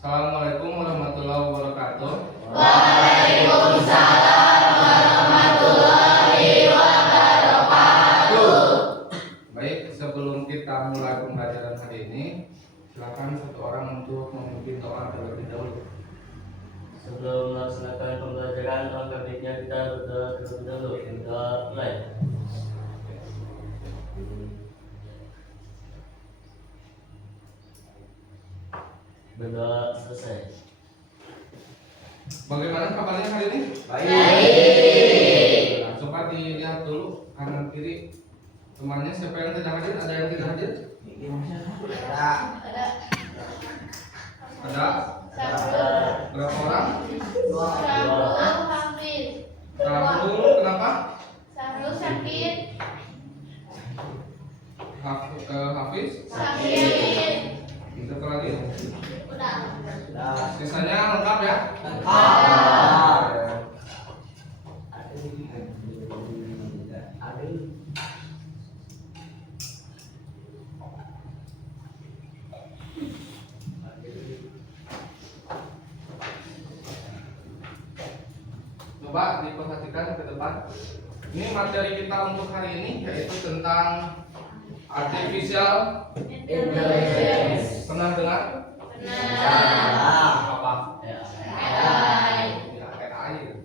Assalamualaikum warahmatullahi wabarakatuh. Waalaikumsalam warahmatullahi wabarakatuh. Baik, sebelum kita mulai pembelajaran hari ini, silakan satu orang untuk memimpin doa terlebih dahulu. Sebelum melaksanakan pembelajaran akademiknya kita berdoa terlebih dahulu. Kita mulai. Berdoa selesai. Bagaimana kabarnya hari ini? Baik. Nah, coba dilihat dulu kanan kiri temannya, siapa yang tidak hadir? Ada yang tidak hadir? Ada? Berapa orang? Sarul, kenapa? Hafiz? Siapa lagi? Sisanya lengkap ya? Coba diperhatikan ke depan. Ini materi kita untuk hari ini yaitu tentang artificial intelligence. Pernah dengar? Apa? Ya, AI.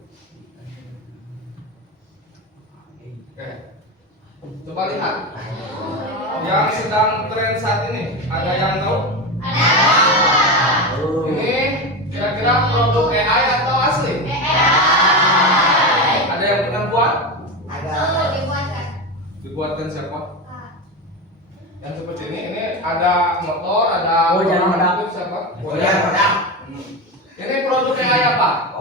Oke. Coba lihat. Yang sedang tren saat ini, ada yang tahu? Ini kira-kira produk AI atau asli? Ada yang pernah buat? Dibuatkan siapa? Yang seperti ini ada motor, ada produk siapa? Ini produk AI apa?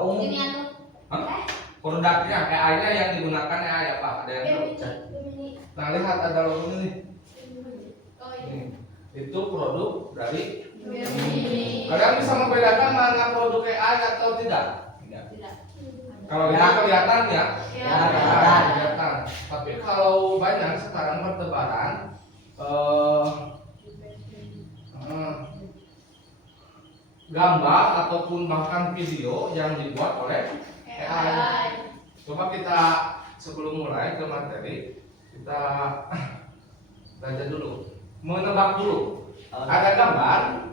Hah? Produknya AI-nya yang digunakan AI apa? Ada yang tahu? Nah, lihat ada logo ini. Ini. Itu produk dari. Kalian bisa membedakan mana produk AI atau tidak? Kalau ini kelihatan ya? Kelihatan. Tapi kalau banyak sekarang bertebaran gambar ataupun bahkan video yang dibuat oleh AI. Coba kita sebelum mulai ke materi, kita belajar dulu, menebak dulu. Ada gambar,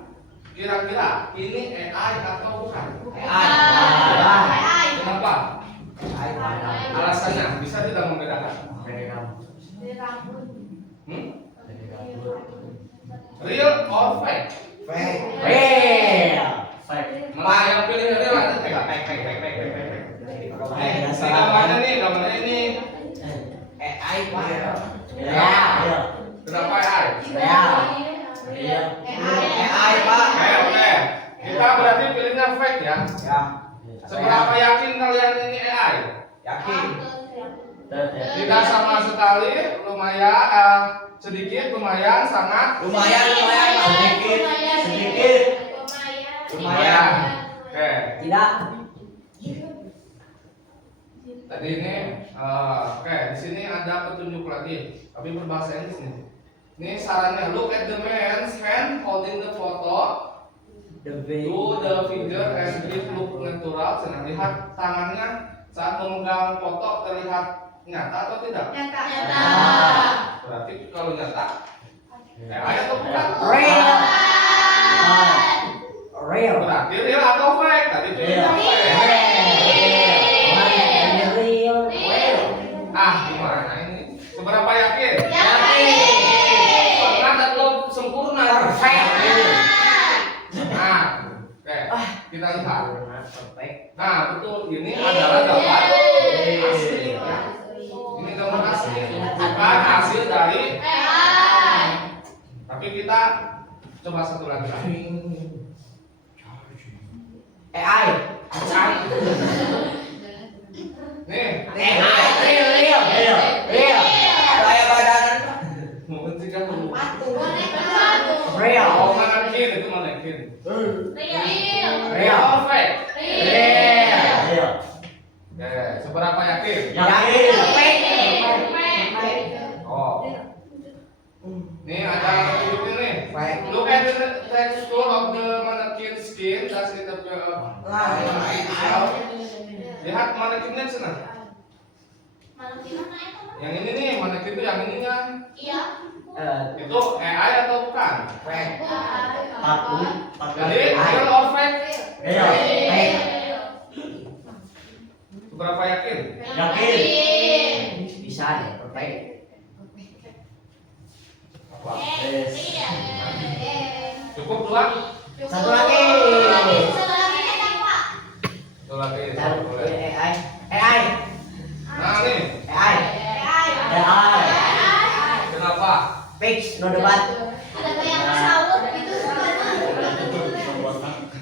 kira-kira ini AI atau bukan? AI. Kenapa? Alasannya bisa tidak membedakan? Real or fake? Malah yang pilih real atau fake? Gambarnya ini. AI. Kenapa AI? AI, Pak. Oke. Kita berarti pilihnya fake ya. Seberapa yakin kalian ini AI? Yakin. Tidak sama sekali, lumayan, sedikit, lumayan, sangat. Lumayan, sedikit. Lumayan. Oke. Tidak. Tadi ini, oke. Di sini ada petunjuk lagi, tapi berbahasa Inggris nih. Ini sarannya, look at the man's hand holding the photo. Do the figure and it look natural. Senang lihat tangannya saat memegang foto terlihat nyata atau tidak? Nyata. Berarti kalau nyata, AI atau bukan? Real. Berarti real atau fake? Tadi pilihnya fake. Gimana ini? Seberapa yakin? Sangat atau sempurna? Perfect. Nah, oke, kita lihat. Nah, betul, ini adalah gambar asli. Ini gambar asli, bukan hasil dari AI. Tapi kita coba satu lagi. AI. Nih, Real. Saya badanan. mungkin sih kan dulu. Real. Oh, manekin itu manekin. Real. Oh, fake. Real. Oke, seberapa yakin? Yakin. Oh, ini ada petunjuknya nih. Baik. Look at the texture of the mannequin skin. The kita lihat manekinnya sana. Yang ini nih, manekin itu yang ininya. Iya. Itu AI atau bukan? Jadi real or fake? Berapa yakin? Bisa deh, perfect. Apa? Iya. Cukup dua? Satu lagi. Satu lagi. Taruh Boleh. AI. Nah nih, AI. kenapa? Fix, no debat. Ada yang salut itu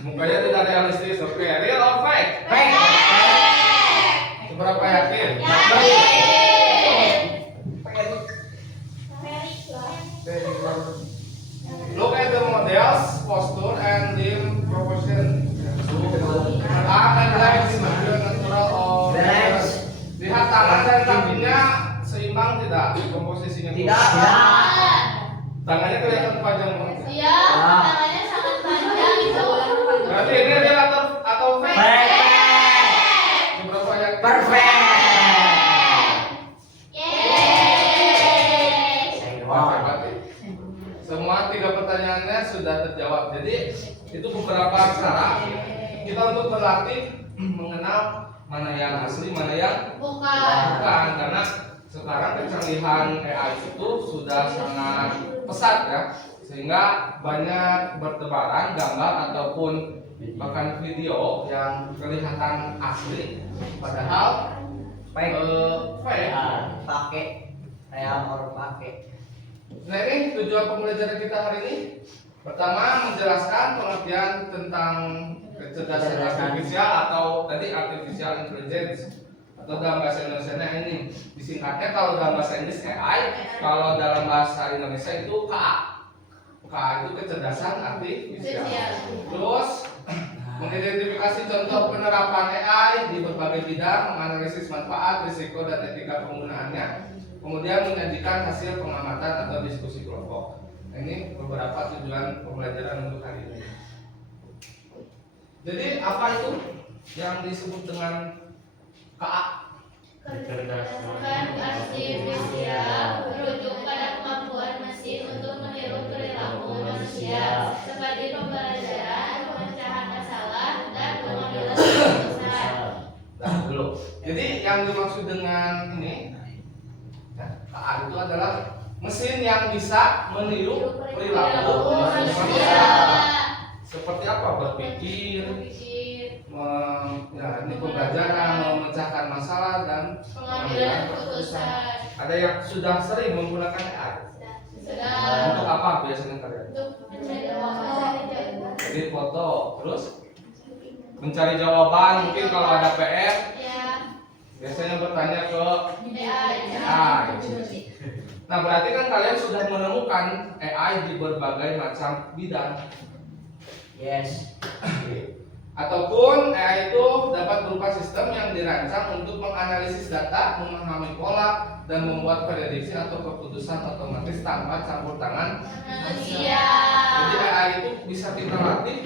Mukanya tidak realistis. Oke, real or fake? Fake. Seberapa yakin? Look at the models, posture, and limb proportion. Arm and legs natural or Legs. lihat tangan dan kakinya seimbang tidak komposisinya? Tidak. Tangannya kelihatan panjang banget. Iya, tangannya sangat panjang itu. Berarti ini real atau fake? Fake. Seberapa yakin? Perfect. Wah, hebat ya. Semua 3 pertanyaannya sudah terjawab. Jadi itu beberapa cara kita untuk berlatih mengenal mana yang asli, mana yang Bukan. bukan. Karena sekarang kecanggihan AI itu sudah sangat pesat ya, sehingga banyak bertebaran gambar ataupun bahkan video yang kelihatan asli, padahal Fake. fake. Pakai. Real or pakai. Nah ini tujuan pembelajaran kita hari ini. Pertama, menjelaskan pengertian tentang kecerdasan artifisial atau tadi artificial intelligence, atau dalam bahasa Indonesia ini disingkatnya kalau dalam bahasa Inggris AI, kalau dalam bahasa Indonesia itu KA. KA itu kecerdasan artifisial. Terus mengidentifikasi contoh penerapan AI di berbagai bidang, menganalisis manfaat, risiko, dan etika penggunaannya. Kemudian menyajikan hasil pengamatan atau diskusi kelompok. Nah, ini beberapa tujuan pembelajaran untuk hari ini. Jadi apa itu yang disebut dengan KA? Kecerdasan artifisial merujuk pada kemampuan mesin untuk meniru perilaku manusia seperti pembelajaran, pemecahan masalah, dan pengambilan keputusan. Nah, dulu. Jadi yang dimaksud dengan ini KA itu adalah mesin yang bisa meniru perilaku manusia. Seperti apa? Berpikir, ya, ini pembelajaran, memecahkan masalah, dan Pengambilan keputusan. Ada yang sudah sering menggunakan AI. Untuk apa biasanya kalian? Untuk mencari jawaban. Jadi foto, terus mencari jawaban. Mungkin kalau ada PR, Ya, biasanya bertanya ke AI. AI. Nah, berarti kan kalian sudah menemukan AI di berbagai macam bidang. Yes. Ataupun AI itu dapat berupa sistem yang dirancang untuk menganalisis data, memahami pola, dan membuat prediksi atau keputusan otomatis tanpa campur tangan Manusia. Jadi AI itu bisa kita latih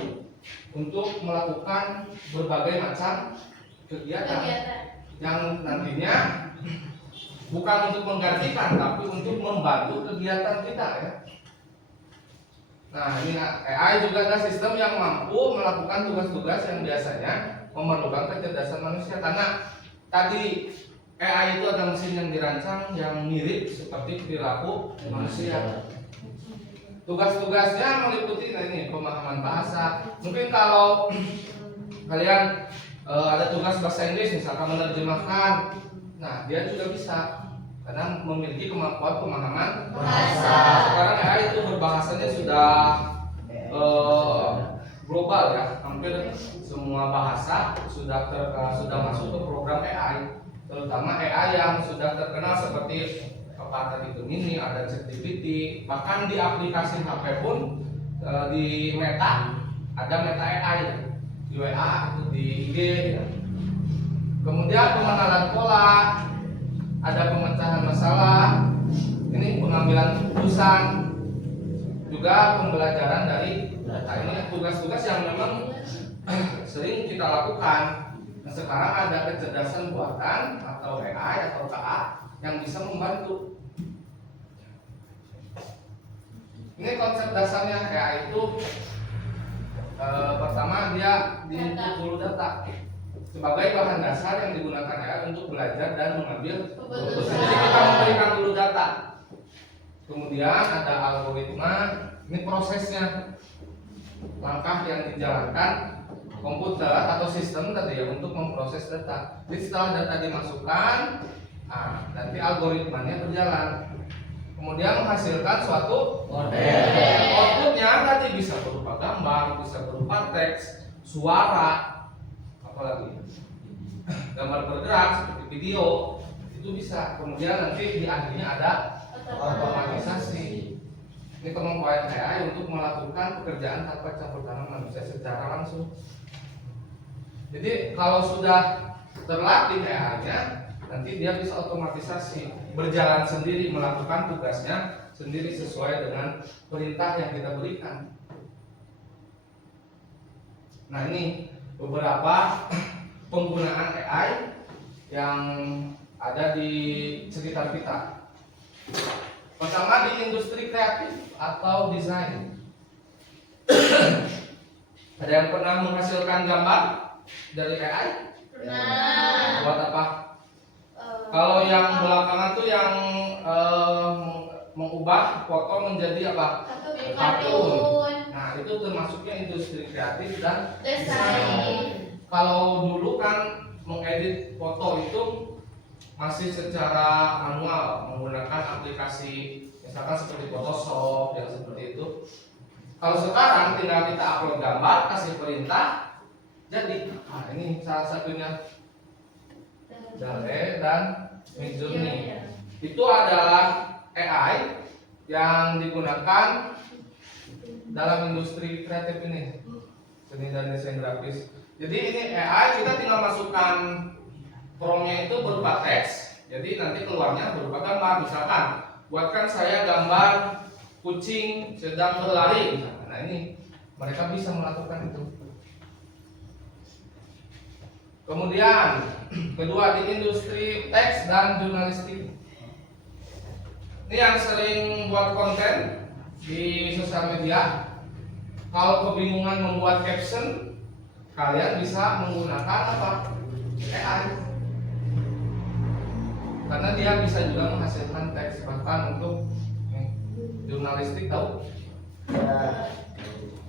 untuk melakukan berbagai macam kegiatan yang nantinya bukan untuk menggantikan, tapi untuk membantu kegiatan kita ya. Nah, ini AI juga adalah sistem yang mampu melakukan tugas-tugas yang biasanya memerlukan kecerdasan manusia. Karena tadi AI itu adalah mesin yang dirancang yang mirip seperti perilaku manusia. Tugas-tugasnya meliputi ini pemahaman bahasa. Mungkin kalau kalian ada tugas bahasa Inggris, misalkan menerjemahkan, nah dia juga bisa karena memiliki kemampuan pemahaman Bahasa. Sekarang AI itu berbahasanya sudah global ya, hampir semua bahasa sudah masuk ke program AI, terutama AI yang sudah terkenal seperti apa tadi itu Mini, ada ChatGPT, bahkan di aplikasi HP pun di Meta ada Meta AI ya. Di WA itu di IG ya. Kemudian pengenalan pola, ada pemecahan masalah, ini pengambilan keputusan, juga pembelajaran dari data. Ini tugas-tugas yang memang sering kita lakukan. Nah, sekarang ada kecerdasan buatan atau AI atau KA yang bisa membantu. Ini konsep dasarnya AI itu pertama dia diinput dulu data sebagai bahan dasar yang digunakan AI untuk belajar dan mengambil keputusan. Jadi kita memberikan dulu data. Kemudian ada algoritma, ini prosesnya, langkah yang dijalankan komputer atau sistem tadi ya untuk memproses data. Jadi setelah data dimasukkan, nanti algoritmanya berjalan. Kemudian menghasilkan suatu model. Outputnya tadi bisa berupa gambar, bisa berupa teks, suara, apalagi gambar bergerak seperti video itu bisa. Kemudian nanti di akhirnya ada otomatisasi. Ini kemampuan AI untuk melakukan pekerjaan tanpa campur tangan manusia secara langsung. Jadi kalau sudah terlatih AI-nya, nanti dia bisa otomatisasi, berjalan sendiri, melakukan tugasnya sendiri sesuai dengan perintah yang kita berikan. Nah, ini beberapa penggunaan AI yang ada di sekitar kita. Pertama di industri kreatif atau desain. Ada yang pernah menghasilkan gambar dari AI? Pernah. Buat apa? Kalau yang belakangan tuh yang mengubah foto menjadi apa? Kartun. Nah, itu termasuknya industri kreatif dan Desain. Kalau dulu kan mengedit foto itu masih secara manual menggunakan aplikasi misalkan seperti Photoshop yang seperti itu. Kalau sekarang tinggal kita upload gambar, kasih perintah, jadi. Nah, ini salah satunya Dale dan Midjourney. Itu adalah AI yang digunakan dalam industri kreatif ini, seni dan desain grafis. Jadi ini AI kita tinggal masukkan promptnya itu berupa teks, jadi nanti keluarnya berupa gambar. Misalkan, buatkan saya gambar kucing sedang berlari. Nah, ini mereka bisa melakukan itu. Kemudian kedua di industri teks dan jurnalistik. Ini yang sering buat konten di sosial media. Kalau kebingungan membuat caption, kalian bisa menggunakan apa? AI. Karena dia bisa juga menghasilkan teks, bahkan untuk jurnalistik tahu?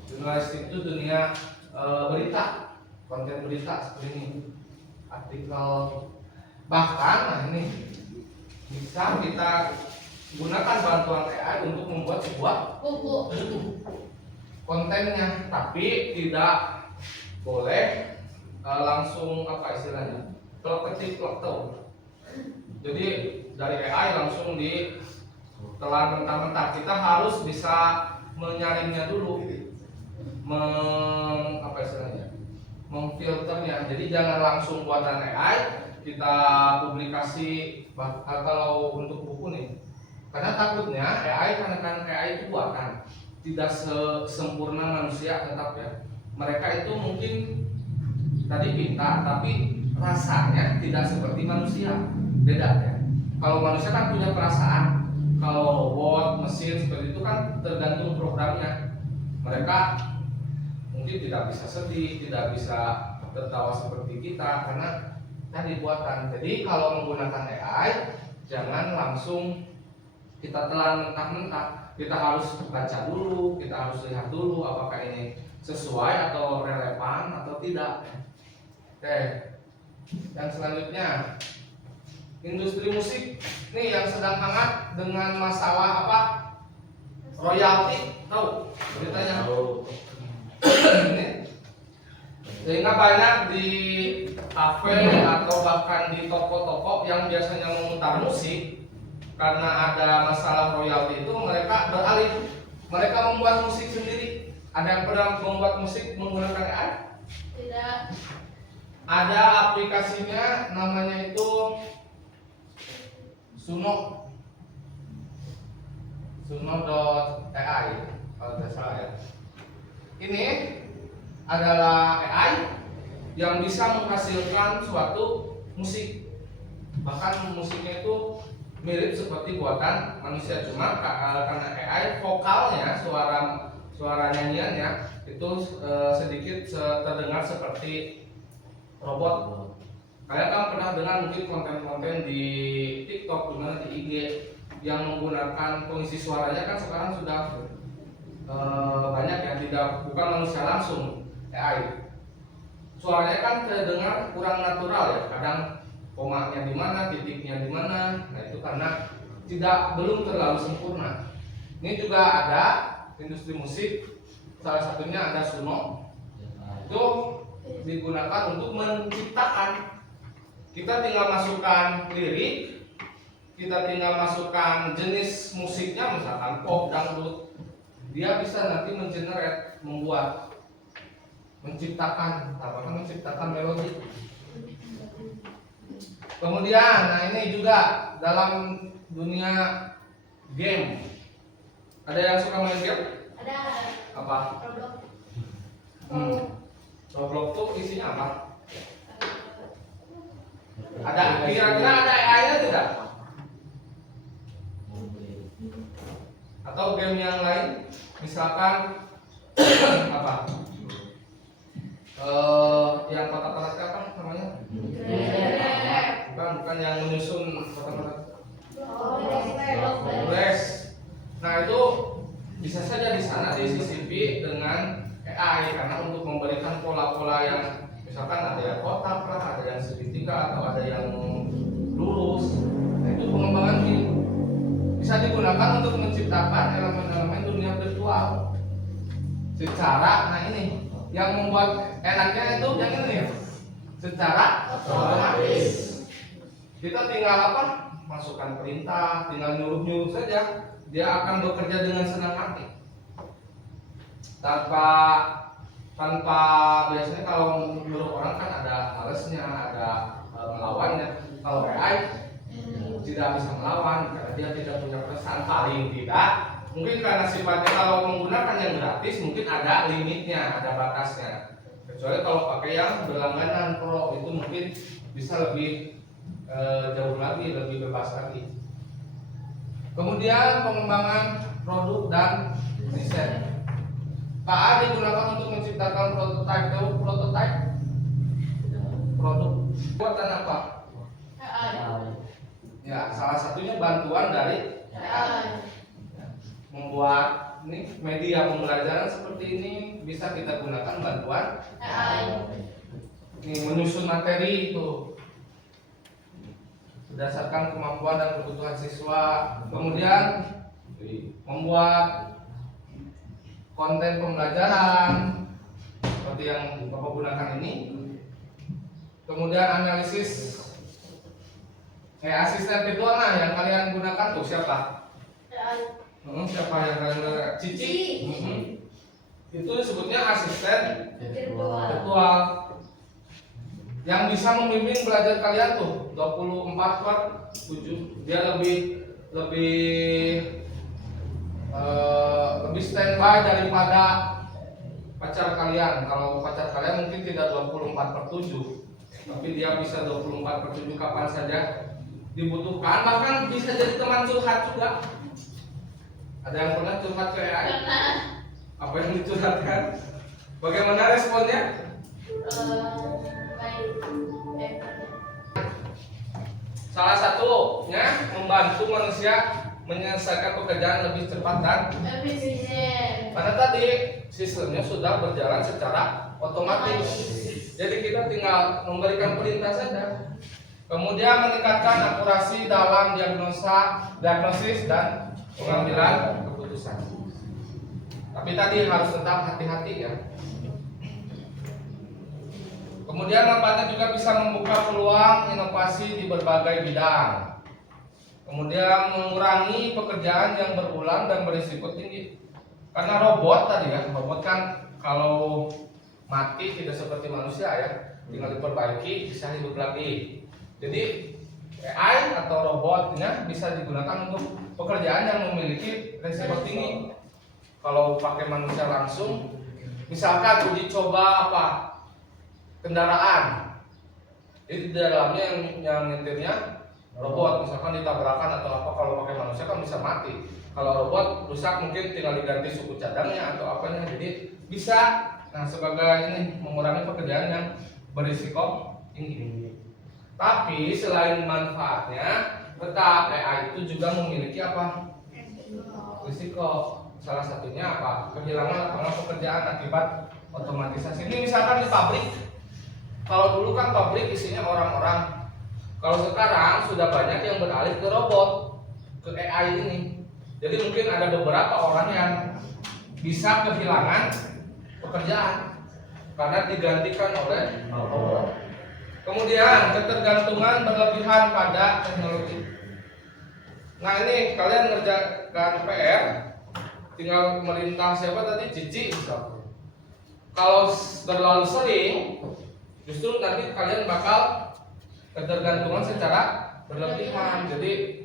Jurnalistik itu dunia berita, konten berita seperti ini, artikel, bahkan nah ini bisa kita gunakan bantuan AI untuk membuat sebuah Buku. kontennya, tapi tidak boleh langsung apa istilahnya, klok ketik klok tahu. Jadi dari AI langsung ditelan mentah-mentah. Kita harus bisa menyaringnya dulu, apa istilahnya, memfilternya. Jadi jangan langsung buatan AI kita publikasi. Kalau untuk buku nih, karena takutnya AI, karena kan AI itu buatan, tidak sempurna manusia tetap ya. Mereka itu mungkin tadi pintar, tapi rasanya tidak seperti manusia, beda ya. Kalau manusia kan punya perasaan, kalau robot, mesin seperti itu kan tergantung programnya. Mereka mungkin tidak bisa sedih, tidak bisa tertawa seperti kita karena tadi buatan. Jadi kalau menggunakan AI, jangan langsung kita telan mentah-mentah. Kita harus baca dulu, kita harus lihat dulu apakah ini sesuai atau relevan atau tidak. Oke, yang selanjutnya industri musik. Nih yang sedang hangat dengan masalah apa? Royalti, tahu beritanya? Ini. Sehingga banyak di kafe atau bahkan di toko-toko yang biasanya memutar musik, karena ada masalah royalti itu mereka beralih, mereka membuat musik sendiri. Ada yang pernah membuat musik menggunakan AI? Tidak. Ada aplikasinya, namanya itu Suno.ai kalau tidak salah ya. Ini adalah AI yang bisa menghasilkan suatu musik. Bahkan musiknya itu mirip seperti buatan manusia, cuma karena AI vokalnya, suara nyanyiannya itu sedikit terdengar seperti robot. Kalian kan pernah dengar mungkin konten-konten di TikTok, dimana di IG yang menggunakan pengisi suaranya kan sekarang sudah banyak ya, bukan manusia langsung, AI. Suaranya kan terdengar kurang natural ya, kadang komanya di mana, titiknya di mana. Nah itu karena belum terlalu sempurna. Ini juga ada industri musik, salah satunya ada Suno. Itu digunakan untuk menciptakan. Kita tinggal masukkan lirik, kita tinggal masukkan jenis musiknya, misalkan pop, dangdut. Dia bisa nanti mengenerate, menciptakan melodi. Kemudian, nah ini juga dalam dunia game. Ada yang suka main game? Ada. Apa? Roblox. Roblox tuh isinya apa? Ada, kira-kira ada AI-nya tidak? Atau game yang lain? Misalkan apa? Yang kotak-kotak apa namanya? Bukan yang menyusun kotak-kotak. Progress. Nah itu bisa saja di sana disisipi dengan AI karena untuk memberikan pola-pola yang misalkan ada yang kotak lah, ada yang segitiga atau ada yang lurus. Nah itu pengembangan ini bisa digunakan untuk menciptakan elemen-elemen dunia virtual secara, nah ini yang membuat enaknya itu yang ini ya, secara otomatis. Kita tinggal apa? Masukkan perintah, tinggal nyuruh-nyuruh saja, dia akan bekerja dengan senang hati tanpa biasanya kalau menurut orang kan ada malesnya, ada melawannya. Kalau AI tidak bisa melawan karena dia tidak punya perasaan, paling tidak mungkin karena sifatnya kalau menggunakan yang gratis mungkin ada limitnya, ada batasnya. Kecuali kalau pakai yang berlangganan pro itu mungkin bisa lebih jauh lagi, lebih bebas lagi. Kemudian pengembangan produk dan riset. KA digunakan untuk menciptakan prototype produk. Buatan apa? Ya, salah satunya bantuan dari membuat ini media pembelajaran seperti ini bisa kita gunakan bantuan ini menyusun materi itu berdasarkan kemampuan dan kebutuhan siswa. Kemudian membuat konten pembelajaran seperti yang Bapak gunakan ini. Kemudian analisis asisten virtual, nah yang kalian gunakan tuh siapa? Siapa yang kalian gunakan? Cici. Itu disebutnya asisten virtual yang bisa membimbing belajar kalian tuh 24/7. Dia lebih standby daripada pacar kalian. Kalau pacar kalian mungkin tidak 24/7, tapi dia bisa 24/7 kapan saja dibutuhkan. Bahkan bisa jadi teman curhat juga. Ada yang pernah curhat ke AI? Apa yang dicurhatkan? Bagaimana responnya? Salah satunya membantu manusia menyelesaikan pekerjaan lebih cepat dan efisien. Karena tadi sistemnya sudah berjalan secara otomatis. Jadi kita tinggal memberikan perintah saja. Kemudian meningkatkan akurasi dalam diagnosis dan pengambilan keputusan. Tapi tadi harus tetap hati-hati ya. Kemudian manfaatnya juga bisa membuka peluang inovasi di berbagai bidang. Kemudian mengurangi pekerjaan yang berulang dan berisiko tinggi. Karena robot tadi ya, robot kan kalau mati tidak seperti manusia ya, tinggal diperbaiki bisa hidup lagi. Jadi AI atau robotnya bisa digunakan untuk pekerjaan yang memiliki risiko tinggi. Kalau pakai manusia langsung, misalkan uji coba apa? kendaraan. Jadi di dalamnya yang nyetirnya robot, misalkan ditabrakan atau apa, kalau pakai manusia kan bisa mati. Kalau robot rusak mungkin tinggal diganti suku cadangnya atau apanya, jadi bisa. Nah, sebagai ini mengurangi pekerjaan yang berisiko tinggi. Tapi selain manfaatnya, tetap AI itu juga memiliki apa? Risiko. Salah satunya apa? Kehilangan lapangan pekerjaan akibat otomatisasi. Ini misalkan di pabrik. Kalau dulu kan pabrik isinya orang-orang. Kalau sekarang sudah banyak yang beralih ke robot, ke AI ini. Jadi mungkin ada beberapa orang yang bisa kehilangan pekerjaan karena digantikan oleh robot. Kemudian ketergantungan berlebihan pada teknologi. Nah, ini kalian ngerjakan PR, tinggal merintah siapa tadi, Cici misalnya. Kalau terlalu sering, justru nanti kalian bakal ketergantungan secara berlebihan. Jadi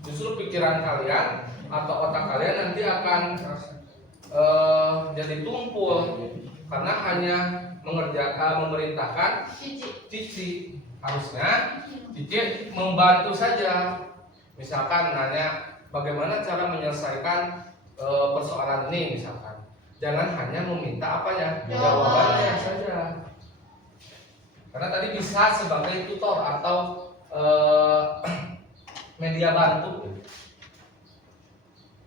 justru pikiran kalian atau otak kalian nanti akan jadi tumpul karena hanya memerintahkan Cici. Harusnya Cici membantu saja. Misalkan nanya bagaimana cara menyelesaikan persoalan ini misalkan. Jangan hanya meminta apanya, jawabannya saja. Karena tadi bisa sebagai tutor atau media bantu.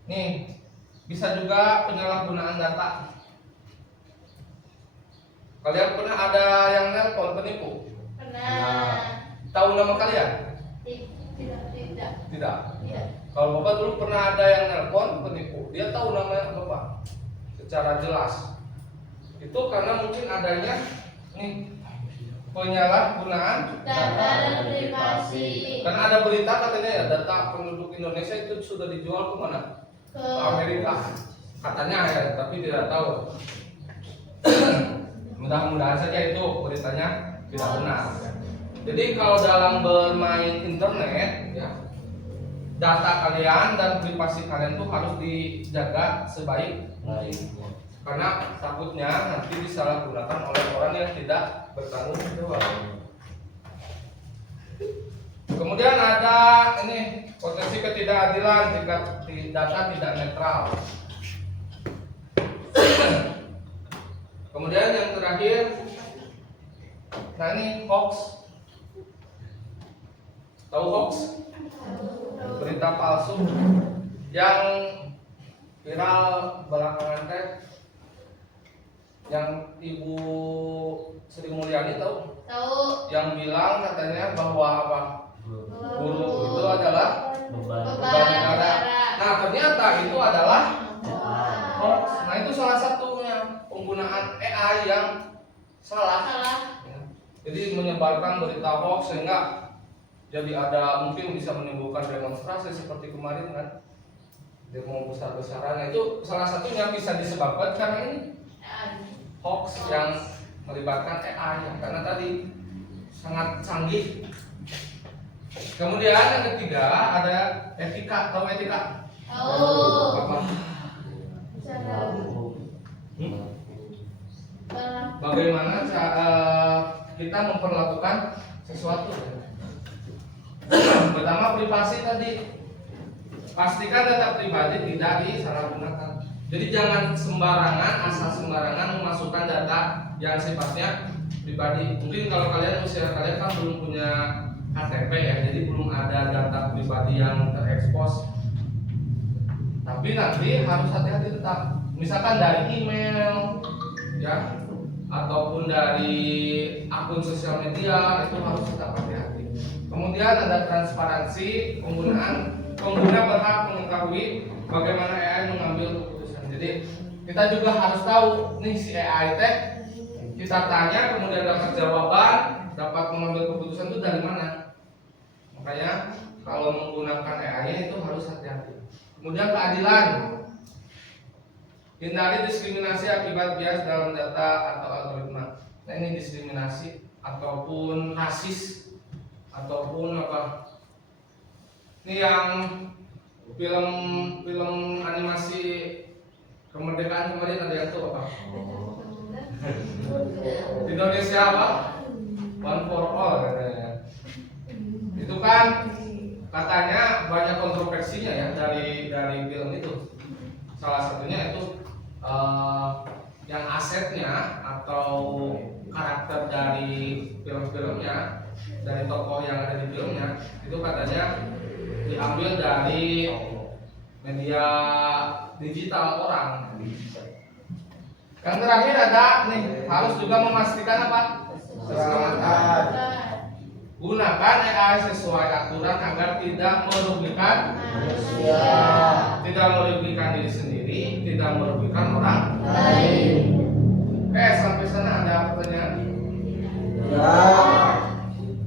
Nih, bisa juga penyalahgunaan data. Kalian pernah ada yang nelpon penipu? Pernah. Tahu nama kalian? Tidak. Tidak. Iya. Kalau Bapak dulu pernah ada yang nelpon penipu, dia tahu nama Bapak secara jelas. Itu karena mungkin adanya nih penyalahgunaan Data dan privasi. Karena ada berita katanya ya data penduduk Indonesia itu sudah dijual ke mana? Ke Ke Amerika. Katanya ya, tapi tidak tahu. Mudah-mudahan saja itu beritanya tidak benar. Jadi kalau dalam bermain internet ya, data kalian dan privasi kalian tuh harus dijaga sebaik-baiknya. Karena takutnya nanti disalahgunakan oleh orang yang tidak bertanggung jawab. Kemudian ada ini potensi ketidakadilan jika data tidak netral. Kemudian yang terakhir, nah ini hoax. Tahu hoax? Berita palsu yang viral belakangan teh, yang Ibu Sri Mulyani tahu? tahu Yang bilang katanya bahwa apa? Guru itu adalah beban beban negara. Nah, ternyata itu adalah hoax. Nah, itu salah satunya penggunaan AI yang salah. Ya. Jadi menyebarkan berita hoax sehingga jadi ada mungkin bisa menimbulkan demonstrasi seperti kemarin kan, demo besar-besaran. Nah, itu salah satunya bisa disebabkan karena ini hoax yang melibatkan AI karena tadi sangat canggih. Kemudian yang ketiga ada etika. Tahu etika? tahu Apa? cara Bagaimana kita memperlakukan sesuatu? Pertama, privasi tadi. Pastikan data pribadi tidak disalahgunakan. Jadi jangan sembarangan, asal sembarangan memasukkan data yang sifatnya pribadi. Mungkin kalau kalian usia kalian kan belum punya KTP ya, jadi belum ada data pribadi yang terekspos. Tapi nanti harus hati-hati tetap. Misalkan dari email, ya, ataupun dari akun sosial media itu harus tetap hati-hati. Kemudian ada transparansi pengguna berhak mengetahui bagaimana AI mengambil keputusan. Jadi kita juga harus tahu nih si AI teh kita tanya kemudian dapat jawaban, dapat mengambil keputusan itu dari mana. Makanya kalau menggunakan AI itu harus hati-hati. Kemudian keadilan. Hindari diskriminasi akibat bias dalam data atau algoritma. Nah, ini diskriminasi ataupun rasis ataupun apa? Ini yang film animasi kemerdekaan kemarin ada yang tuh apa? 13 Indonesia apa? One for all katanya. Itu kan katanya banyak kontroversinya ya dari film itu. Salah satunya itu yang asetnya atau karakter dari film-filmnya, dari tokoh yang ada di filmnya itu katanya diambil dari media digital orang. Yang terakhir ada nih, harus juga memastikan apa? Keselamatan. Gunakan AI sesuai aturan agar tidak merugikan manusia, tidak merugikan diri sendiri, tidak merugikan orang lain. Sampai sana ada pertanyaan?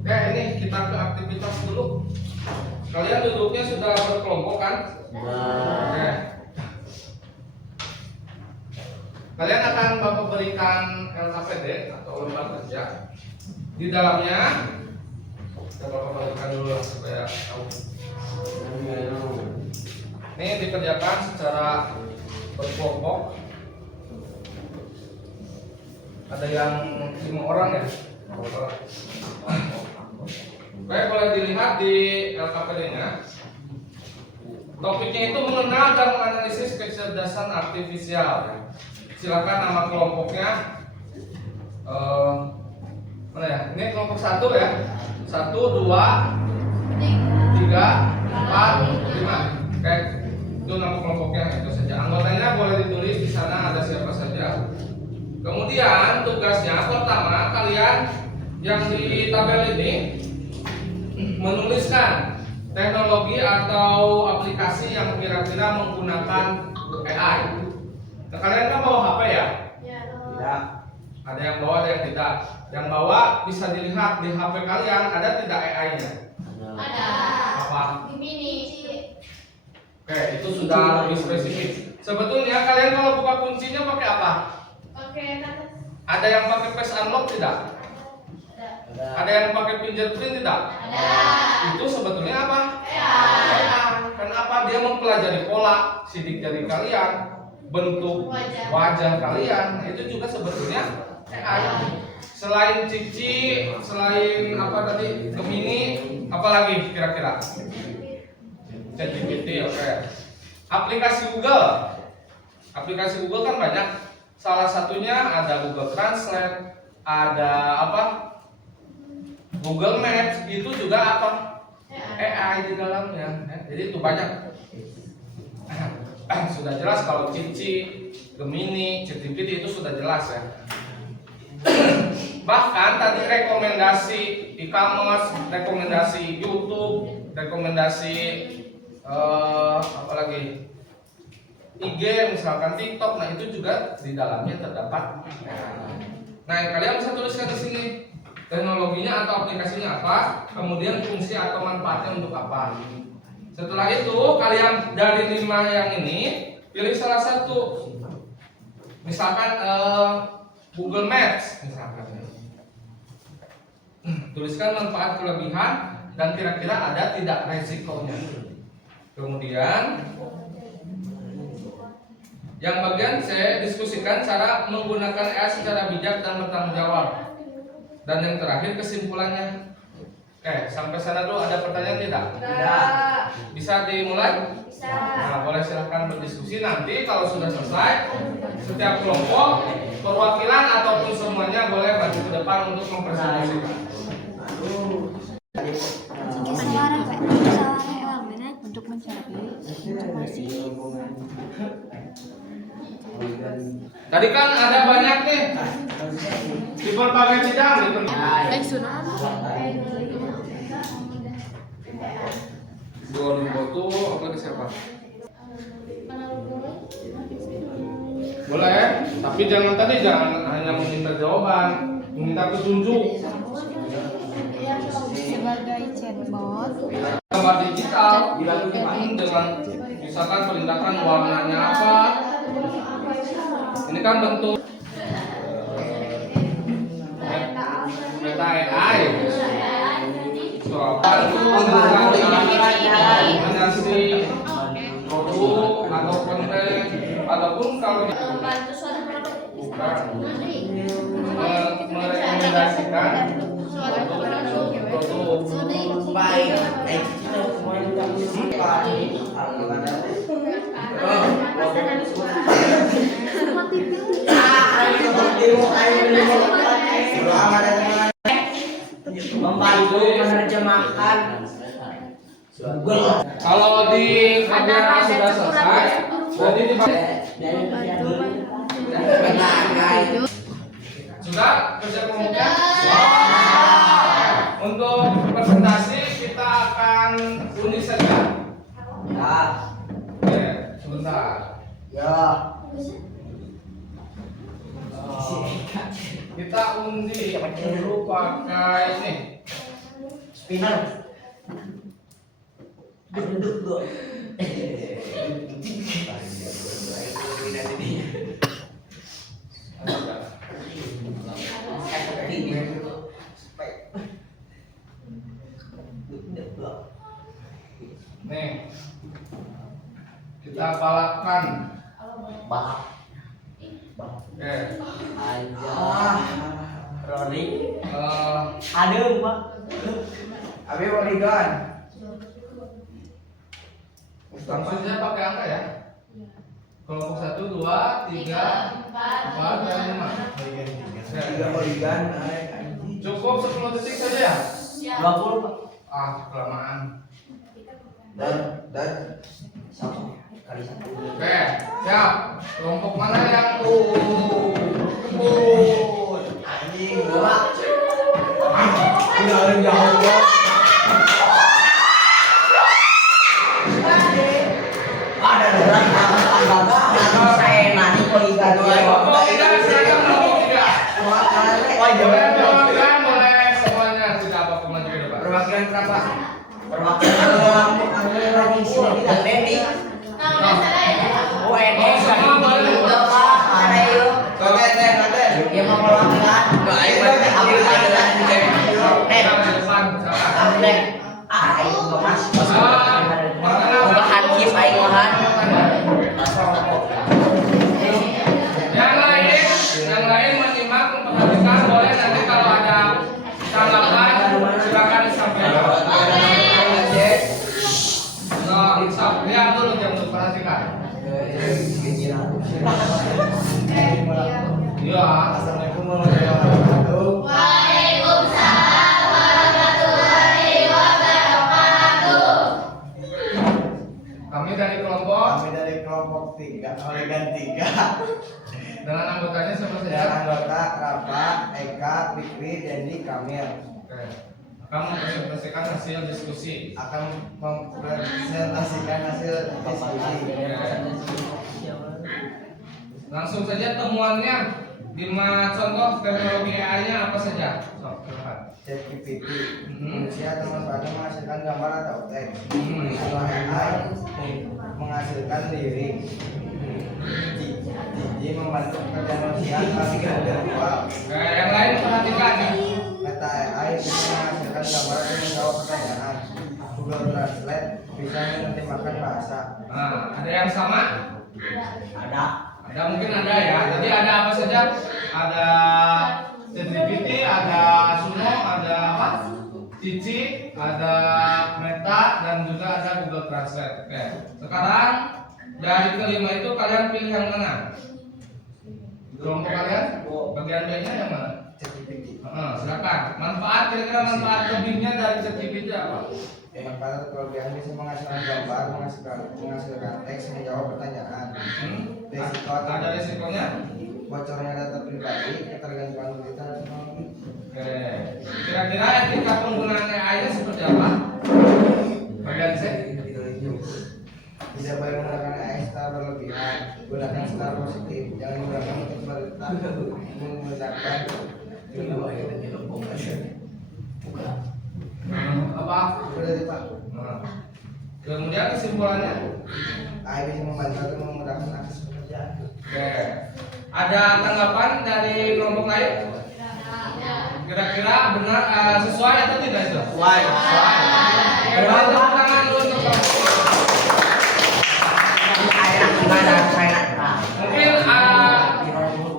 Ya. Ini kita ke aktivitas dulu. Kalian duduknya sudah berkelompok kan? Oke. Kalian akan Bapak berikan LKPD atau lembar kerja. Di dalamnya kita Bapak berikan dulu lah supaya tahu. Ini dikerjakan secara berkelompok. Ada yang 5 orang ya? Baik, boleh dilihat di LKPD-nya. Topiknya itu mengenal dan menganalisis kecerdasan artifisial. Silakan nama kelompoknya. Mana ya? Ini kelompok 1 ya. 1, 2, 3, 4, 5. Oke, itu nama kelompoknya itu saja. Anggotanya boleh ditulis di sana ada siapa saja. Kemudian tugasnya pertama kalian yang di tabel ini menuliskan teknologi atau aplikasi yang kira-kira menggunakan AI. Nah, kalian kan bawa HP ya? Tidak. Ada yang bawa, ada yang tidak. Yang bawa bisa dilihat di HP kalian ada tidak AI-nya? Ada. Apa? Mini. Oke, itu sudah lebih spesifik. Sebetulnya kalian kalau buka kuncinya pakai apa? Pakai kata. Ada yang pakai face unlock tidak? Ada yang pakai fingerprint tidak? Ada. Itu sebetulnya apa? AI. Kenapa dia mempelajari pola sidik jari kalian, bentuk wajah kalian? Nah, itu juga sebetulnya AI. Selain Cici, selain apa tadi? Gemini, apalagi kira-kira? ChatGPT, oke. Aplikasi Google. Aplikasi Google kan banyak. Salah satunya ada Google Translate, ada apa? Google Maps, itu juga apa? AI di dalamnya. Jadi itu banyak. Sudah jelas kalau Cici, Gemini, ChatGPT itu sudah jelas ya. Bahkan tadi rekomendasi e-commerce, rekomendasi YouTube, rekomendasi apalagi IG misalkan TikTok, nah itu juga di dalamnya terdapat. Nah, kalian bisa tuliskan di sini teknologinya atau aplikasinya apa, kemudian fungsi atau manfaatnya untuk apa. Setelah itu kalian dari 5 yang ini pilih salah satu. Misalkan Google Maps misalkan. Tuliskan manfaat kelebihan dan kira-kira ada tidak resikonya. Kemudian yang bagian C, diskusikan cara menggunakan AI secara bijak dan bertanggung jawab. Dan yang terakhir kesimpulannya. Oke, sampai sana dulu ada pertanyaan tidak? Tidak. Bisa dimulai? Bisa. Nah, boleh silahkan berdiskusi. Nanti kalau sudah selesai, setiap kelompok, perwakilan ataupun semuanya boleh maju ke depan untuk mempresentasikan. Untuk mencari informasi. Tadi kan ada banyak nih di berbagai bidang gitu. Duolingo tuh apa ke siapa? Boleh, tapi jangan hanya meminta jawaban, meminta petunjuk. Sebagai chatbot. Gambar digital dengan misalkan perintahkan warnanya apa. Ini kan bentuk meta AI. Soal itu rekomendasi produk atau konten ataupun kalau bukan merekomendasikan rekomendasikan untuk Baik. Kita semuanya membantu menerjemahkan Google. kalau di kamera sudah selesai, jadi di sudah kerja kelompoknya. Untuk presentasi kita akan undi saja. Ya, Oke, sebentar. ya. Kita undi dulu pakai ini. Spinner. Duduk dulu. Nih, kita balapkan. Bahak. Oke, Rolling. eh, Aduh, Pak. Abi Waligan. langsung saja pakai angka ya. Kelompok 1, 2, 3, 4, dan 5. Tiga Waligan. Cukup 10 detik saja ya. 20, Pak. Ah, kelamaan. Dan Satu kali satu. Oke, siap. Kelompok mana yang anjing gua. Udah ada yang jauh. Ada orang saya nani Waligan. Kelompok 3 silakan kelompok 3. Oh, Boleh semuanya, tidak apa-apa maju ke depan. Perwakilan berapa? perwakilan lagi sini dan Dendi. Oh, ini semua boleh. Pak. Ada yuk. Katen. Dia mau perwakilan. Aku lagi dan Di depan, silakan. Amrek. Ayo Mas. Ubahan kis aing wahan. Yang lain menyimak, memperhatikan, boleh nanti kalau ada tanggapan silakan disampaikan. Lihat dulu yang memperhatikan. Iya. Assalamualaikum warahmatullahi wabarakatuh. Waalaikumsalam warahmatullahi wabarakatuh. Kami dari kelompok Kami dari kelompok 3, Waligan 3. dengan anggotanya siapa Dan saja? anggota Rafa, Eka, Fikri, Dendi, Kamil Oke. Akan mempresentasikan hasil diskusi. akan mempresentasikan hasil diskusi. Langsung saja temuannya. 5 contoh teknologi AI-nya apa saja? So, silakan. ChatGPT, Hmm. fungsi atau manfaatnya menghasilkan gambar atau teks. Hmm. Kalau AI menghasilkan lirik. Gigi membantu pekerjaan manusia kami virtual. Oke, yang lain perhatikan ya. Meta AI bisa menghasilkan gambar dan menjawab pertanyaan. Google Translate bisa menerjemahkan bahasa. Nah, ada yang sama? Ada. Ada, mungkin ada ya. Jadi ada apa saja? Ada ChatGPT, ada Suno, ada apa? Cici, ada Meta, dan juga ada Google Translate. Oke. Sekarang dari kelima itu kalian pilih yang mana? Kelompok kalian? Bagian B-nya yang mana? ChatGPT. Silakan. Manfaat, kira-kira manfaat lebihnya dari ChatGPT apa? Manfaat kelebihan bisa menghasilkan gambar, menghasilkan teks, menjawab pertanyaan. Resiko atau Ada risikonya? bocornya data pribadi, ketergantungan digital teknologi. Oke. Kira-kira etika penggunaan AI-nya seperti apa? Bagian C? Tidak baik menggunakan AI secara berlebihan, gunakan secara positif, jangan digunakan untuk menggunakan Apa? Berarti Pak, Nah. Kemudian kesimpulannya? AI bisa membantu atau memudahkan akses pekerjaan. Oke. Ada tanggapan dari kelompok lain? Kira-kira benar sesuai atau tidak itu? Sesuai. Oke, beri tepuk tangan dulu untuk kelompok. Mungkin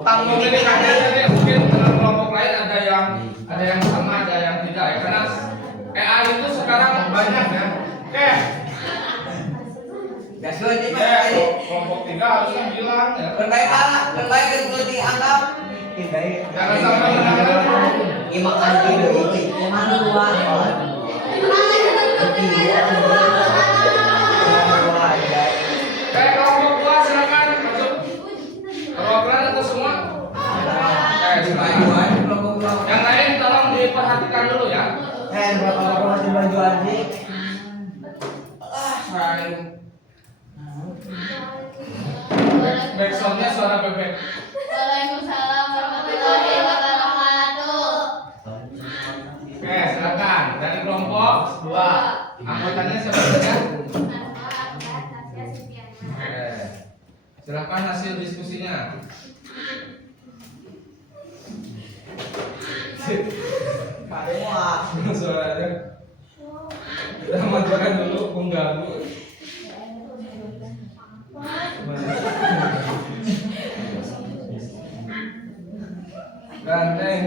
tamu ini ada, jadi mungkin kelompok lain ada yang Jika harusnya bilang ya. Berbaik kalah, berbaik dan perlu dianggap. Jangan sampai mendengar. Imak anjing itu. Mana dua? Kayak kelompok gua silakan masuk. Perwakilan atau semua? Silakan. Yang lain tolong diperhatikan dulu ya. Berapa orang masih baju anjing? Backsoundnya suara bebek. Waalaikumsalam warahmatullahi wabarakatuh. Oke, silakan. Dari kelompok 2. Anggotanya siapa saja? Oke. Silakan hasil diskusinya. Suaranya. Kita majukan dulu pengganggu. Ganteng.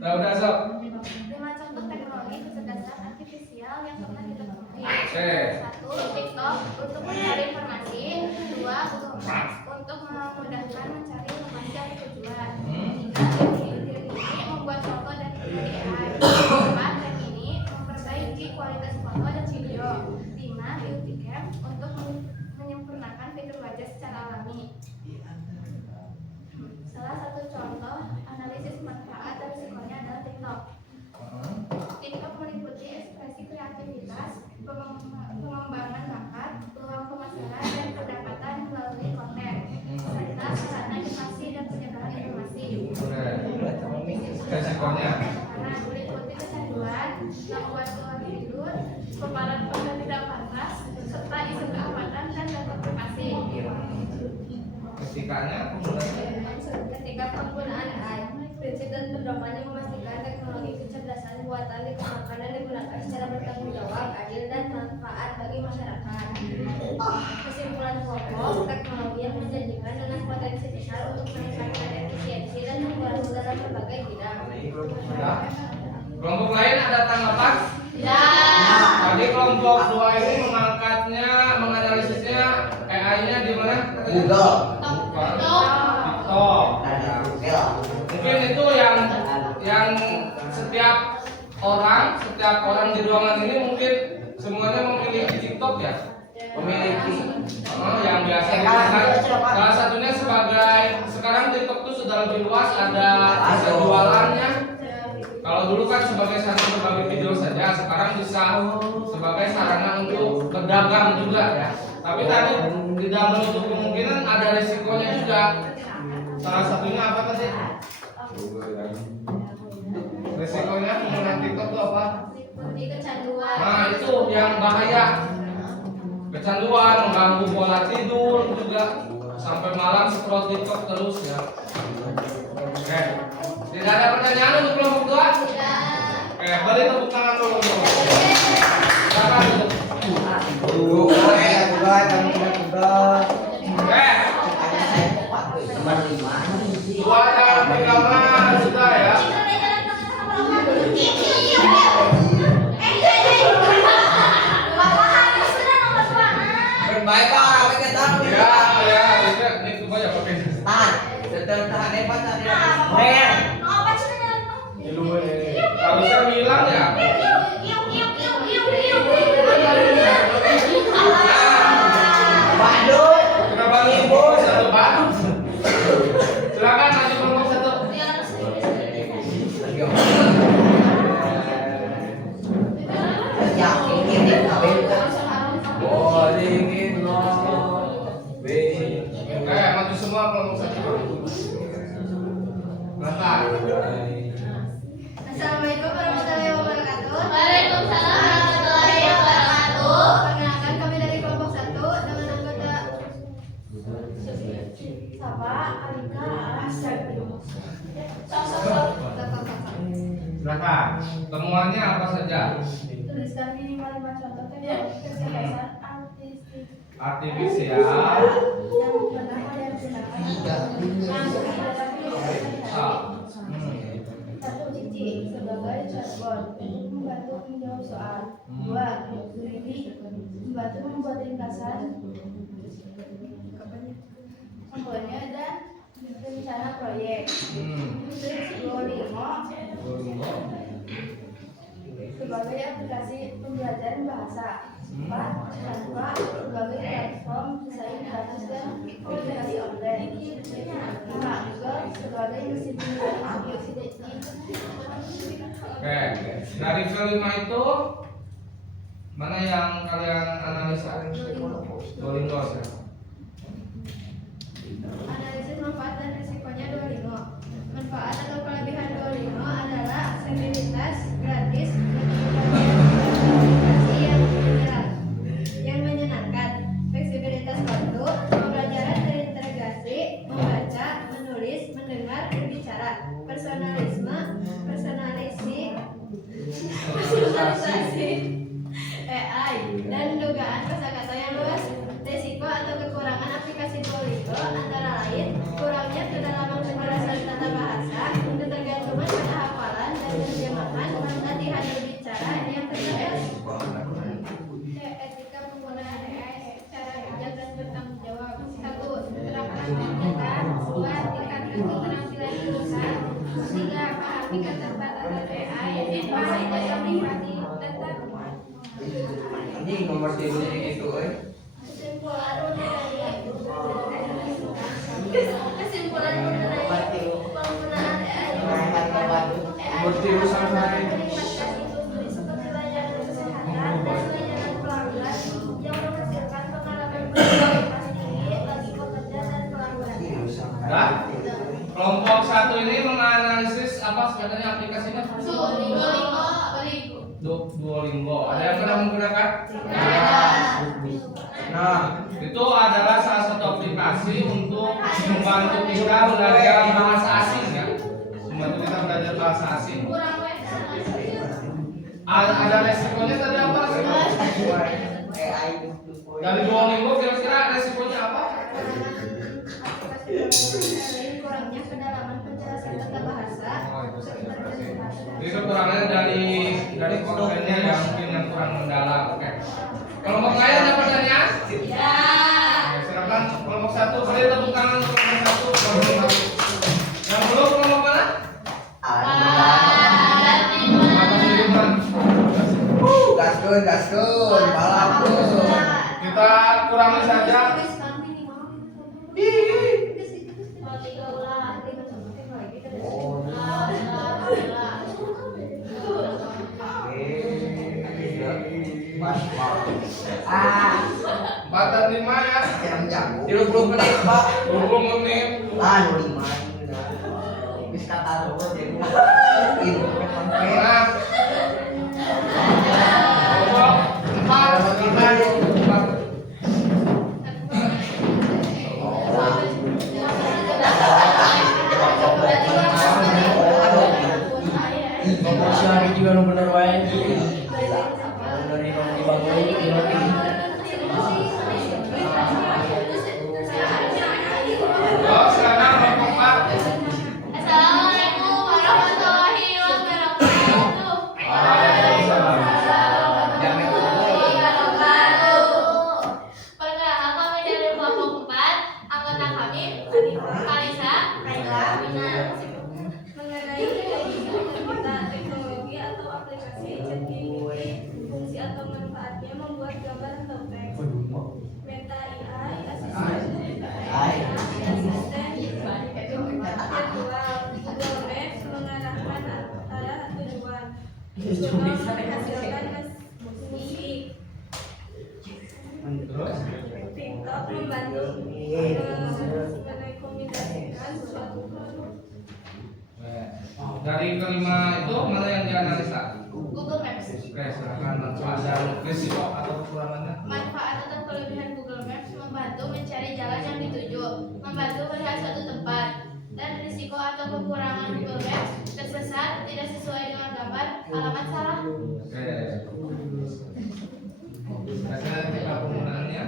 Udah sob. 5 contoh teknologi kecerdasan artifisial yang pernah ditemui. Oke. 1. TikTok untuk mencari informasi. 2. Google Maps untuk memudahkan mencari informasi atau tujuan. 3. Ini membuat foto dan video AI. 4. Tab ini memperbaiki kualitas foto dan video. 5. Beautycam untuk menyempurnakan fitur wajah secara alami. Salah satu contoh analisis manfaat dan risikonya adalah TikTok. TikTok meliputi ekspresi kreativitas, pengembangan bakat, peluang pemasaran, dan pendapatan melalui konten, serta sarana edukasi dan penyebaran informasi. Resikonya. Karena meliputi kecanduan, gangguan pola tidur, paparan konten tidak pantas, serta isu keamanan dan data privasi. Ketika penggunaan AI, prinsip dan pedomannya memastikan teknologi kecerdasan buatan dikembangkan dan digunakan secara bertanggung jawab, adil, dan manfaat bagi masyarakat. Kesimpulan pokok, teknologi yang menjanjikan dengan potensi besar untuk meningkatkan efisiensi dan membantu dalam berbagai bidang. Kelompok lain ada tanggapan? Tidak. Tadi kelompok 2 ini mengangkatnya, menganalisisnya AI-nya di mana? Google. TikTok. Mungkin itu yang setiap orang di ruangan ini mungkin semuanya memiliki TikTok ya. Memiliki. Yang biasa digunakan. Salah satunya sebagai sekarang TikTok itu sudah lebih luas, ada bisa jualannya. Kalau dulu kan sebagai sarana berbagi video saja, sekarang bisa sebagai sarana untuk berdagang juga ya. Tapi tadi tidak menutup kemungkinan ada resikonya juga. Salah satunya apa tadi? Resikonya penggunaan TikTok itu apa? Seperti kecanduan. Nah itu yang bahaya. Kecanduan, mengganggu pola tidur juga. Sampai malam scroll TikTok terus ya. Oke. Tidak ada pertanyaan untuk kelompok 2? Oke, beri tepuk tangan dulu. Silakan. Dua jangan tinggalkan sudah ya. Berbaik kalah, apa kita? Ya, itu banyak pakai. Tahan, hebat tadi. Harusnya bilang ya. Kenapa ibu satu Bandung? Silakan maju kelompok 1. Maju semua kelompok 1. Silakan. Assalamualaikum warahmatullahi wabarakatuh. Waalaikumsalam warahmatullahi wabarakatuh. Perkenalkan kami dari kelompok 1 dengan anggota Sapa, Alika, Asyafi. Silakan. Temuannya apa saja? Tuliskan minimal 5 contoh teknologi kecerdasan Artifisial. yang pernah kalian gunakan. Satu, Cici sebagai chatbot untuk membantu menjawab soal. 2, Lili membantu membuat ringkasan Contohnya dan rencana proyek. Duolingo sebagai aplikasi pembelajaran bahasa. 4. Canva sebagai platform desain gratis dan komunikasi online. 5. Google sebagai mesin pencari. Oke, dari kelima itu mana yang kalian analisa? Duolingo ya. Analisis manfaat dan risikonya Duolingo. Manfaat atau kelebihan Duolingo adalah aksesibilitas, gratis, yang menyenangkan, fleksibilitas waktu, pembelajaran terintegrasi, membaca, menulis, mendengar, berbicara, personalisasi AI, dan dugaan kosakata yang luas. Risiko atau kekurangan aplikasi Duolingo antara lain kurangnya kedalaman penjelasan tata bahasa, ketergantungan pada hafalan dan terjemahan, latihan berbicara yang terbatas. Etika penggunaan AI, cara bijak dan bertanggung jawab. 1. Terapkan kegiatan. 2. Tingkatkan keterampilan tulisan. 3. Pahami keterbatasan AI. 5. Jaga privasi data. Ini nomor tiga gitu, Kesimpulan mengenai penggunaan AI seperti layanan kesehatan dan layanan pelanggan yang menghasilkan pengalaman berkualitas tinggi bagi pekerja dan pelanggan. Nah, kelompok 1 ini menganalisis apa katanya aplikasinya? Duolingo. Ada yang pernah menggunakan? Nah, itu adalah salah satu aplikasi untuk membantu kita belajar bahasa asing ya. Membantu kita belajar bahasa asing. Ada resikonya tadi apa? Dari Duolingo kira-kira resikonya apa? Kurangnya pendalaman penjelasan tata bahasa. Jadi kekurangannya dari kontennya yang mungkin yang kurang mendalam. Oke. Kelompok lain ada pertanyaan? Ya. Oke, silakan kelompok 1 beri tepuk tangan untuk kelompok 1. Yang belum kelompok mana? Gaskun, balap Kita kurangi saja. Empat dan 5 ya. Jam-jam. 30 menit, Pak. 20 menit. 5. Bis kata dulu jadi. Ini Nah. Kelompok 4 kita 4. Siapa juga nu bener wae. Dari dibangun Oh, sekarang kelompok 4. Assalamualaikum warahmatullahi wabarakatuh. Waalaikumsalam. Perkenalkan kami dari kelompok 4. Anggota kami Kalisa, Kaila, Mina. Mengenai kita teknologi atau aplikasi ChatGPT, fungsi atau manfaatnya membuat gambar atau teks. Meta AI, asisten virtual, Google Maps mengarahkan arah tujuan. Google menghasilkan musik. TikTok membantu merekomendasikan suatu produk. Dari kelima itu mana yang dianalisa? Google Maps. Oke, silakan manfaat dan risiko atau kekurangannya. Manfaat atau kelebihan Google Maps membantu mencari jalan yang dituju, membantu melihat suatu tempat, dan risiko atau kekurangan Google Maps tersesat, tidak sesuai dengan gambar, alamat salah. Oke. Kira-kira etika penggunaannya?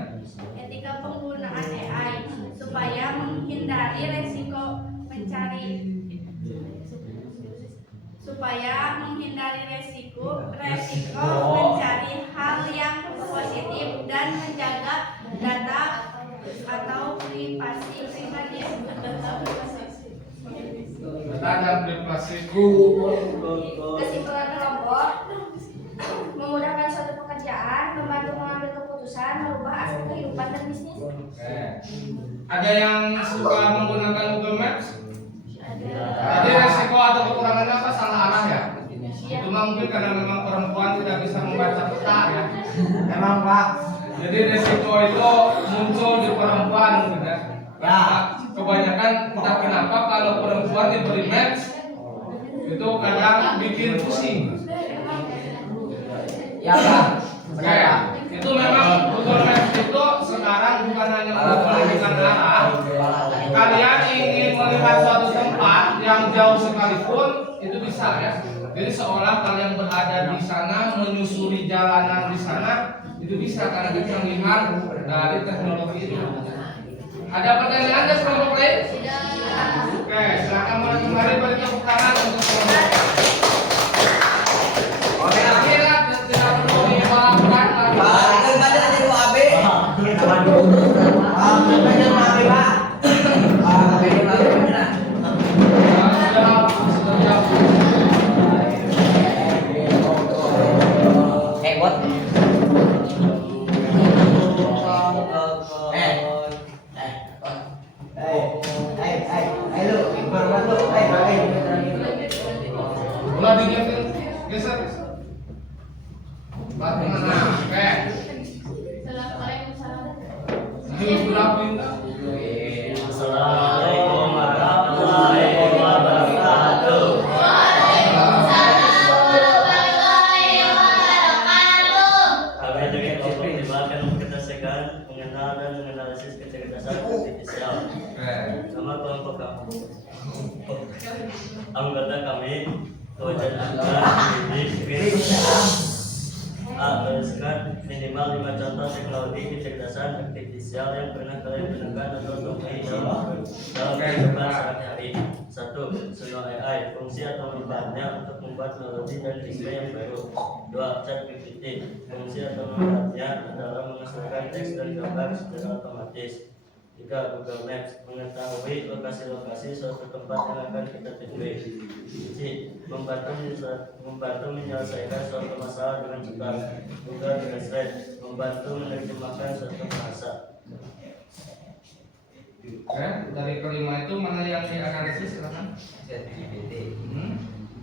Etika penggunaan AI supaya menghindari resiko mencari hal yang positif dan menjaga data atau privasi pribadi. Data dan privasi. Kesimpulan kelompok memudahkan suatu pekerjaan, membantu mengambil keputusan, merubah aspek kehidupan dan bisnis. Ada yang suka menggunakan Google Maps? Jadi resiko atau kekurangannya apa? Salah arah ya? Itu mungkin karena memang perempuan tidak bisa membaca peta ya. Emang Pak. Jadi resiko itu muncul di perempuan mungkin ya. Ya. Kebanyakan entah kenapa kalau perempuan diberi maps itu kadang bikin pusing. Ya Pak. Oke, itu memang Google Maps itu sekarang bukan hanya untuk menunjukkan arah. Kalian ingin melihat suatu tempat yang jauh sekalipun itu bisa ya. Jadi seolah kalian berada di sana, menyusuri jalanan di sana, itu bisa karena kecanggihan dari teknologi itu. Ada pertanyaan dari kelompok lain? Oke, silakan mulai kembali beri tepuk tangan untuk kelompok. Oke, akhirnya tidak perlu diharapkan lagi. Mulai digeser, geser. Bagaimana? Oke. Assalamualaikum warahmatullahi wabarakatuh. Kami dengan kelompok akan mengekspresikan mengenal dan menganalisis kecerdasan artifisial. Nama kelompok kami. Anggota kami kewajiban anda mendidik berdasarkan minimal 5 contoh teknologi kecerdasan artifisial yang pernah kalian gunakan atau temui dalam kehidupan sehari-hari. 1. Semua AI, fungsi atau manfaatnya untuk membuat teknologi dan ide yang baru. 2. ChatGPT, fungsi atau manfaatnya adalah menghasilkan teks dan gambar secara otomatis. 3. Google Maps, mengetahui lokasi-lokasi suatu tempat yang akan kita tujui. 4. Membantu menyelesaikan suatu masalah dengan cepat. Google Translate, membantu menerjemahkan suatu bahasa. Oke, dari kelima itu mana yang dianalisis silakan? ChatGPT.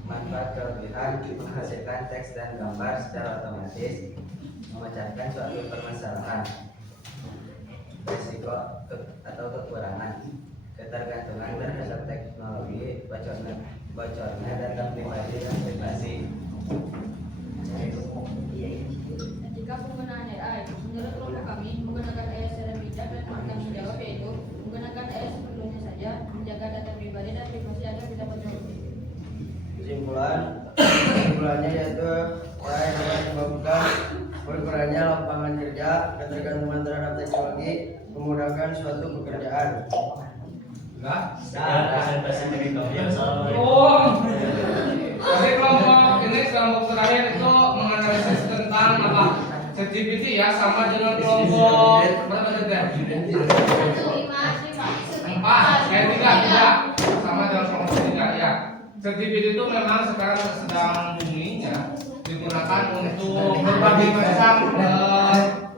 Manfaat kelebihan menghasilkan teks dan gambar secara otomatis, memecahkan suatu permasalahan. Risiko atau kekurangan, ketergantungan terhadap teknologi, bocornya data pribadi dan privasi. Jika penggunaan AI, menurut kelompok kami, menggunakan AI secara bijak dan bertanggung jawab, yaitu menggunakan AI seperlunya saja, menjaga data pribadi dan privasi agar tidak bocor. Kesimpulannya yaitu AI dapat menyebabkan berkurangnya lapangan kerja, ketergantungan terhadap teknologi, memudahkan suatu pekerjaan. Enggak? Sekian presentasi dari kami. Assalamualaikum. Oh, dari kelompok terakhir itu menganalisis tentang apa? ChatGPT ya, sama dengan kelompok berapa tadi? 3 sama dengan kelompok 3 ya. ChatGPT itu memang sekarang sedang booming ya, digunakan untuk berbagai macam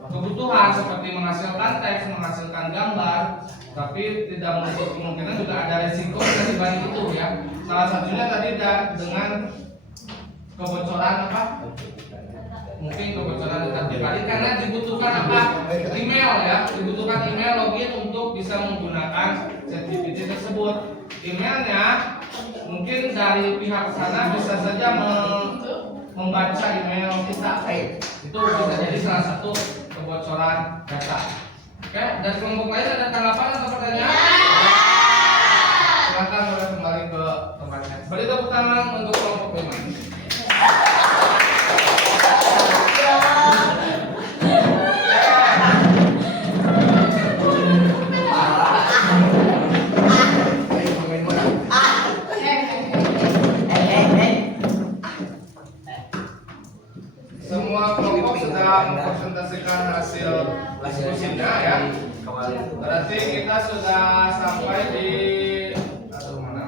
kebutuhan seperti menghasilkan teks, menghasilkan gambar, tapi tidak menutup kemungkinan juga ada resiko dari balik itu ya. Salah satunya tadi dengan kebocoran apa? Mungkin kebocoran data pribadi karena dibutuhkan apa? Email ya, dibutuhkan email login untuk bisa menggunakan ChatGPT tersebut. Emailnya mungkin dari pihak sana bisa saja membaca email kita, itu bisa jadi salah satu kebocoran data. Oke, dari kelompok lain ada tanggapan atau pertanyaan? Silakan boleh kembali ke tempatnya. Beri tepuk tangan untuk kelompok 5. Semua kelompok sedang mempresentasikan hasil diskusinya ya. Berarti kita sudah sampai di mana?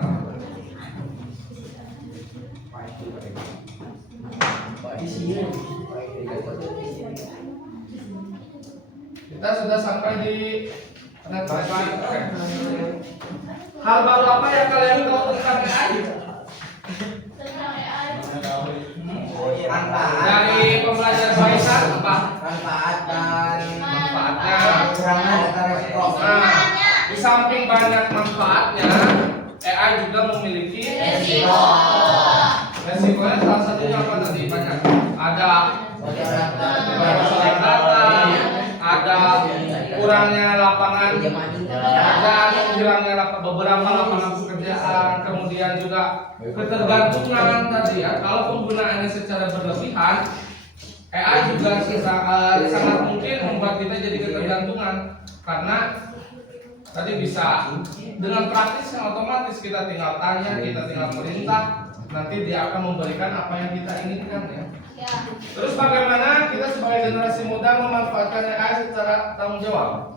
Kita sudah sampai di penetrasi. Hal baru apa yang kalian tahu tentang AI? Dari pembelajaran Faisan apa? Manfaat dan Manfaatnya. kekurangan data resiko. Nah, di samping banyak manfaatnya, AI juga memiliki resiko. Resikonya salah satunya apa tadi? Banyak. Ada kebocoran data, ada kurangnya lapangan, ada hilangnya beberapa lapangan pekerjaan, kemudian juga ketergantungan tadi ya. Kalau penggunaannya secara berlebihan, AI juga sangat mungkin membuat kita jadi ketergantungan karena tadi bisa dengan praktis yang otomatis kita tinggal tanya, kita tinggal perintah, nanti dia akan memberikan apa yang kita inginkan ya. Terus bagaimana kita sebagai generasi muda memanfaatkan AI secara tanggung jawab?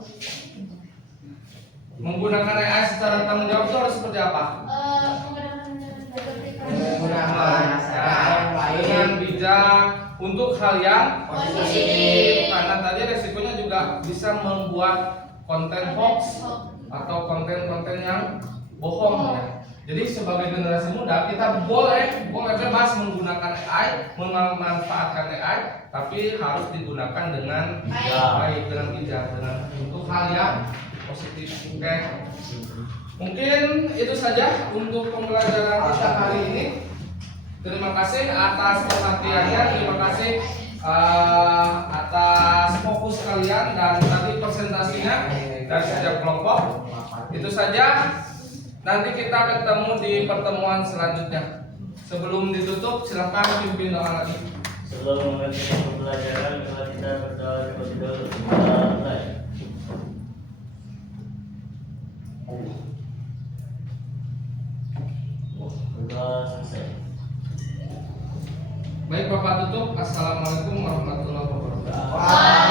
Menggunakan AI secara tanggung jawab itu harus seperti apa? Dengan bijak untuk hal yang positif. Karena tadi resikonya juga bisa membuat konten hoax atau konten-konten yang bohong ya. Jadi sebagai generasi muda kita boleh bebas menggunakan AI, memanfaatkan AI, tapi harus digunakan dengan baik, dengan bijak, dengan untuk hal yang positif. Oke. Mungkin itu saja untuk pembelajaran kita hari ini. Terima kasih atas perhatiannya, terima kasih atas fokus kalian dan tadi presentasinya dari setiap kelompok. Itu saja. Nanti kita ketemu di pertemuan selanjutnya. Sebelum ditutup, silakan pimpin doa lagi. Sebelum mengakhiri pembelajaran, mari kita berdoa terlebih dahulu. Kita mulai. Berdoa selesai. Baik Bapak tutup. Assalamualaikum warahmatullahi wabarakatuh. Wah.